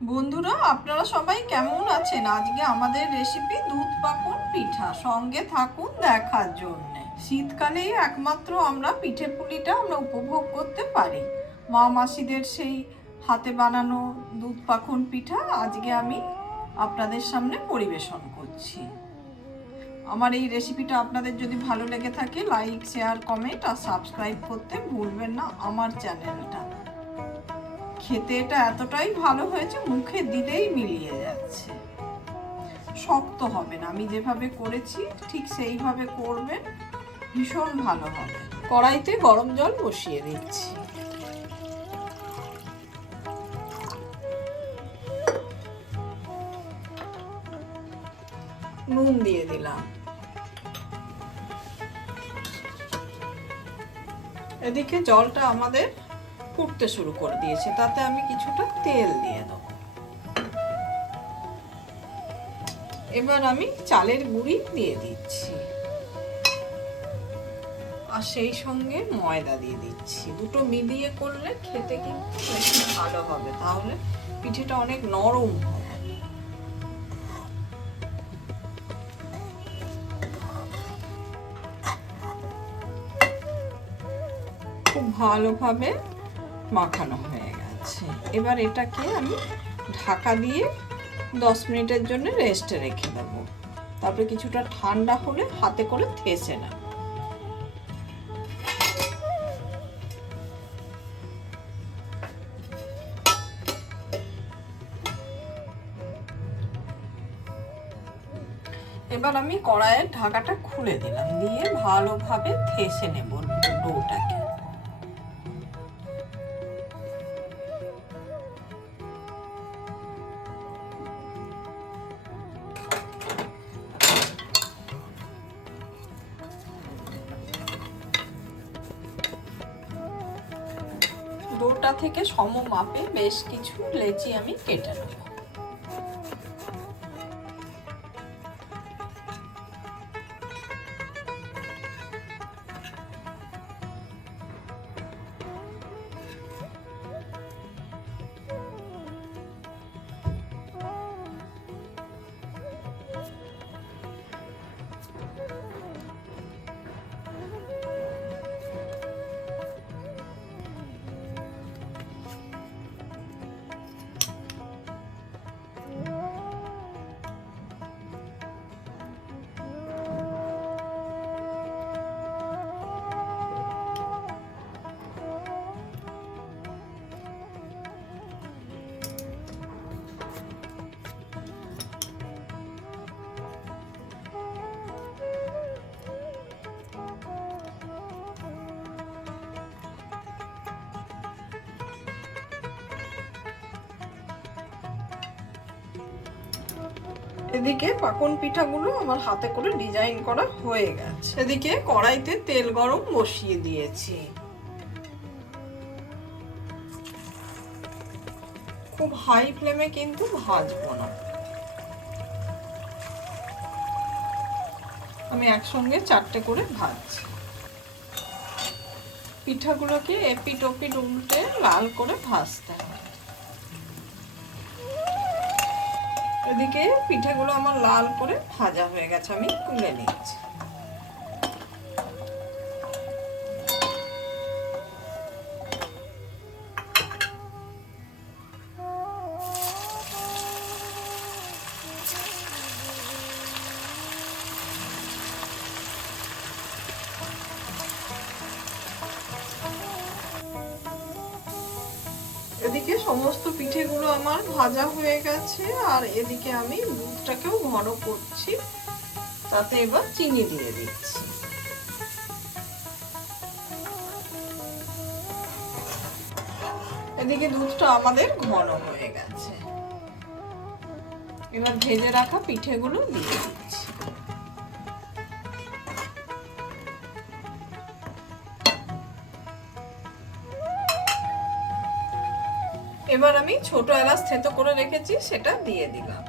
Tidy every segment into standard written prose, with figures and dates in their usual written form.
বন্ধুরা, আপনারা সবাই কেমন আছেন? আজকে আমাদের রেসিপি দুধ পাকন পিঠা। সঙ্গে থাকুন দেখার জন্য। শীতকালেই একমাত্র আমরা পিঠে পুলিটা উপভোগ করতে পারি। মা মাসিদের সেই হাতে বানানো দুধ পাকন পিঠা আজকে আমি আপনাদের সামনে পরিবেশন করছি। আমার এই রেসিপিটা আপনাদের যদি ভালো লেগে থাকে, লাইক, শেয়ার, কমেন্ট আর সাবস্ক্রাইব করতে ভুলবেন না আমার চ্যানেলটা। খেতে এটা এতটাই ভালো হয়েছে, মুখে দিলেই মিলিয়ে যাচ্ছে। শক্ত হবে না, আমি যেভাবে করেছি ঠিক সেইভাবে করবেন, ভীষণ ভালো হবে। কড়াইতে গরম জল বসিয়ে দিচ্ছি। নুন দিয়ে দিলাম। এদিকে জলটা আমাদের ফুটতে শুরু করে দিয়েছে, তাতে আমি কিছুটা তেল দিয়ে দেবো। এবার আমি চালের গুঁড়ি দিয়ে দিচ্ছি আর সেই সঙ্গে ময়দা দিয়ে দিচ্ছি। দুটো মিলিয়ে করলে খেতে কিন্তু বেশি ভালো হবে, তাহলে পিঠেটা অনেক নরম হবে। খুব ভালোভাবে মাখানো হয়ে গেছে। এবার এটাকে আমি ঢাকা দিয়ে 10 মিনিটের জন্য রেস্টে রেখে দেবো। তারপরে কিছুটা ঠান্ডা হলে হাতে করে থেসে নেব। এবার আমি কড়াইয়ের ঢাকাটা খুলে দিলাম, দিয়ে ভালোভাবে থেসে নেব ডোটাকে। ডোটা থেকে সম মাপে বেশ কিছু লেচি আমি কেটে নেব। এদিকে পাকন পিঠাগুলো আমার হাতে করে ডিজাইন করা হয়ে গেছে। এদিকে কড়াইতে তেল গরম বসিয়ে দিয়েছি। খুব হাই ফ্লেমে কিন্তু ভাজবো না, আমি একসঙ্গে 4টে করে ভাজছি। পিঠাগুলোকে এপিট ওপিট উল্টে লাল করে ভাজতে হবে। এদিকে পিঠাগুলো আমার লাল করে ভাজা হয়ে গেছে, আমি তুলে নিচ্ছি। এদিকে সমস্ত পিঠেগুলো আমার ভাজা হয়ে গেছে, আর এদিকে আমি দুধটাকেও ঘন করছি, তাতে এবার চিনি দিয়ে দিচ্ছি। এদিকে দুধটা আমাদের ঘন হয়ে গেছে। এবার ভেজে রাখা পিঠেগুলো দিয়ে দিচ্ছি। এবার আমি ছোট এলাচ থেতো করে রেখেছি, সেটা দিয়ে দিলাম।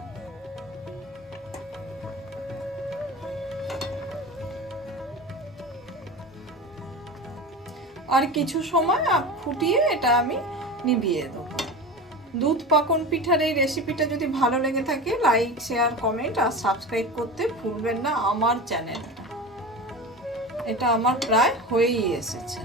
আর কিছু সময় ফুটিয়ে এটা আমি নিভিয়ে দেবো। দুধ পাকন পিঠার এই রেসিপিটা যদি ভালো লেগে থাকে লাইক, শেয়ার, কমেন্ট আর সাবস্ক্রাইব করতে ভুলবেন না আমার চ্যানেলটা। এটা আমার প্রায় হয়েই এসেছে।